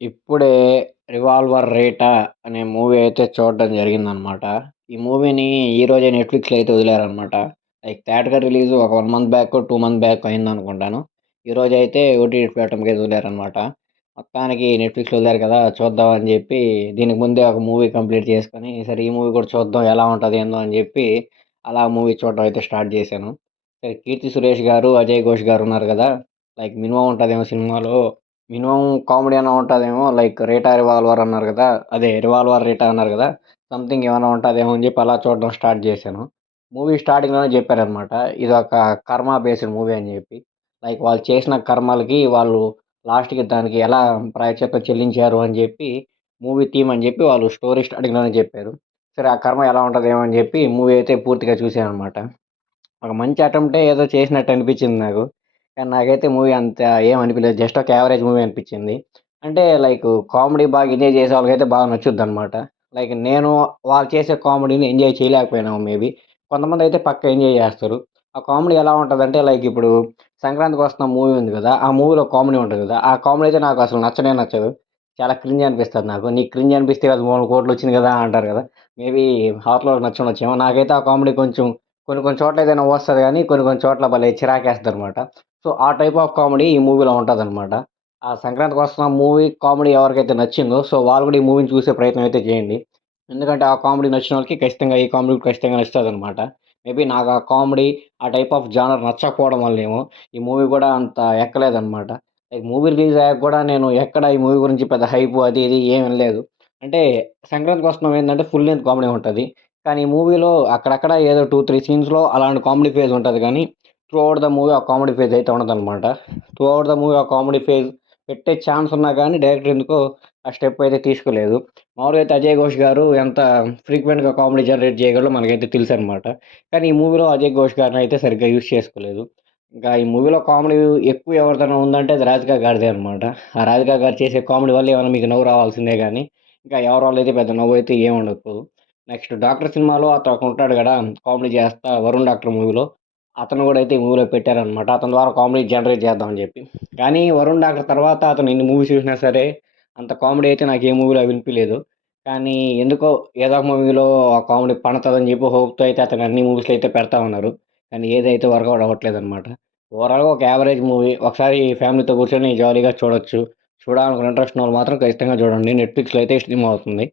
ఇప్పుడే 'రివాల్వర్ రేటా' అనే మూవీ అయితే చూడడం జరిగిందనమాట. ఈ మూవీని ఈరోజే నెట్‌ఫ్లిక్స్‌లో అయితే వదిలారనమాట. లైక్ థియేటర్‌గా రిలీజ్ ఒక 1 మంత్ బ్యాక్, 2 మంత్ బ్యాక్ అయిందనుకుంటాను. ఈరోజైతే ఓటీటీ ప్లాట్‌ఫామ్‌కి అయితే వదిలారనమాట. మొత్తానికి నెట్‌ఫ్లిక్స్‌లో వదిలారు కదా! చూద్దాం అని జెప్పి దీనికి ముందే ఒక మూవీ కంప్లీట్ చేసుకొని, సరే ఈ మూవీ కూడా చూద్దాం ఎలా ఉంటది ఏందో అని జెప్పి అలా మూవీ చూడడం అయితే స్టార్ట్ చేశాను. 'కీర్తి సురేష్' గారు, 'అజయ్ ఘోష్' గారు ఉన్నారు గదా! లైక్ మినిమమ్ ఉంటదేమో సినిమాలో మినిమమ్ కామెడీ అన్నా ఉంటదేమో లైక్ 'రేటా రివాల్వర్' అన్నారు గదా! అదే 'రివాల్వర్ రేటా' అన్నారు గదా! సంథింగ్ ఏమైనా ఉంటదేమో అని జెప్పి అలా చూడడం స్టార్ట్ జేశాను. మూవీ స్టార్టింగ్‌లోనే జెప్పారనమాట. ఇదొక కర్మ బేస్డ్ మూవీ అని జెప్పి. లైక్ వాళ్ళు చేసిన కర్మలకి వాళ్ళు లాస్ట్‌కి దానికి ఎలా ప్రాయశ్చిత్తం చెల్లించారు అని జెప్పి మూవీ థీమ్ అని జెప్పి వాళ్ళు స్టోరీ స్టార్టింగ్‌లోనే జెప్పారు. సరే ఆ కర్మ ఎలా ఉంటదేమో అని జెప్పి మూవీ అయితే పూర్తిగా చూశాననమాట. ఒక మంచి అటెంప్టే ఏదో చేసినట్టు అనిపించింది నాకు. కానీ నాకైతే మూవీ అంత ఏం అనిపియలేదు. జస్ట్ ఒక యావరేజ్ మూవీ అనిపించింది. అంటే లైక్ కామెడీ బాగా ఎంజాయ్ చేసే వాళ్ళకైతే బాగా నచ్చుద్దనమాట. లైక్ నేను వాళ్ళు చేసే కామెడీని ఎంజాయ్ చేయలేకపోయినాము మేబీ. కొంతమందైతే పక్కా ఎంజాయ్ చేస్తారు. ఆ కామెడీ ఎలా ఉంటదంటే లైక్ ఇప్పుడు 'సంక్రాంతికొస్తున్నాం' మూవీ ఉంది గదా! ఆ మూవీలో కామెడీ ఉంటది గదా! ఆ కామెడీ అయితే నాకు అసలు నచ్చనే నచ్చదు. చాలా క్రింజ్ అనిపిస్తది నాకు. నీకు క్రింజ్ అనిపిస్తే అది 3,00,00,000 వచ్చింది గదా! అంటారు గదా! మేబీ అవతలోళ్ళకి నచ్చుండొచ్చేమో. నాకైతే ఆ కామెడీ కొంచెం కొన్ని కొన్ని చోట్లయితే నవ్వొస్తది గానీ, కొన్ని కొన్ని చోట్ల భలే చిరాకేస్తదనమాట. సో, ఆ టైప్ ఆఫ్ కామెడీ ఈ మూవీలో ఉంటదనమాట. ఆ 'సంక్రాంతికొస్తున్నాం' మూవీ కామెడీ ఎవరికైతే నచ్చిందో, సో, వాళ్ళు గూడా ఈ మూవీని చూసే ప్రయత్నం అయితే చేయండి. ఎందుకంటే, ఆ కామెడీ నచ్చినోళ్ళకి ఖచ్చితంగా ఈ కామెడీ ఖచ్చితంగా నచ్చుతదనమాట. మేబీ నాకు ఆ కామెడీ, ఆ టైప్ ఆఫ్ జానర్ నచ్చకపోవడం వల్లేమో, ఈ మూవీ గూడా అంత ఎక్కలేదనమాట. లైక్ మూవీ రిలీజ్ అయ్యాక గూడా నేను ఎక్కడ ఈ మూవీ గురించి పెద్ద హైపు అది ఇది ఏం వినలేదు. అంటే 'సంక్రాంతికొస్తున్నాం' ఏందంటే ఫుల్ లెంత్ కామెడీ ఉంటది. కానీ ఈ మూవీలో అక్కడక్కడ ఏదో 2, 3 సీన్స్‌లో అలాంటి కామెడీ ఫేజ్ ఉంటది గానీ, త్రూ ఔట్ ద మూవీ ఆ కామెడీ ఫేజ్ అయితే ఉండదనమాట. త్రూ ఔట్ ద మూవీ ఆ కామెడీ ఫేజ్ పెట్టే ఛాన్స్ ఉన్నా గానీ, డైరెక్టర్ ఎందుకో ఆ స్టెప్ అయితే తీసుకోలేదు. మామూలుగా అయితే అజయ్ ఘోష్ గారు ఎంత ఫ్రీక్వెంట్‌గా కామెడీ జనరేట్ చేయగలరో మనకైతే తెలుసనమాట. కానీ ఈ మూవీలో అజయ్ ఘోష్ గారినైతే సరిగ్గా యూజ్ చేసుకోలేదు. ఇంకా ఈ మూవీలో కామెడీ ఎక్కువ ఎవరిదైనా ఉందంటే అది 'రాధిక' గారిదే అనమాట. ఆ 'రాధిక' గారు చేసే కామెడీ వల్ల ఏమైనా మీకు నవ్వు రావాల్సిందే గానీ, ఇంకా ఎవరి వల్లైతే పెద్ద నవ్వైతే ఏం ఉండకపోదు. నెక్స్ట్ 'డాక్టర్' సినిమాలో అతనొకడుంటాడు గదా! కామెడీ చేస్తా 'వరుణ్ డాక్టర్' మూవీలో. అతను గూడా అయితే ఈ మూవీలో పెట్టారనమాట. అతని ద్వారా కామెడీ జనరేట్ చేద్దాం అని జెప్పి. కానీ 'వరుణ్ డాక్టర్' తర్వాత అతను ఎన్ని మూవీస్ చూసినా సరే, అంత కామెడీ అయితే నాకు ఏ మూవీలో వినిపియలేదు. కానీ ఎందుకో ఏదో ఒక మూవీలో ఆ కామెడీ పండుతదని జెప్పి హోప్‌తో అయితే అతను అన్ని మూవీస్‌లో అయితే పెడతా ఉన్నారు. కానీ ఏదైతే వర్కౌట్ అవ్వట్లేదనమాట. ఓవరాల్‌గా ఒక యావరేజ్ మూవీ. ఒకసారి ఫ్యామిలీతో కూర్చొని జాలీగా చూడొచ్చు. చూడాలనుకున్న ఇంట్రెస్ట్ ఉన్నోళ్ళు మాత్రం ఖచ్చితంగా చూడండి. నెట్‌ఫ్లిక్స్‌లో అయితే స్ట్రీమ్ అవుతుంది.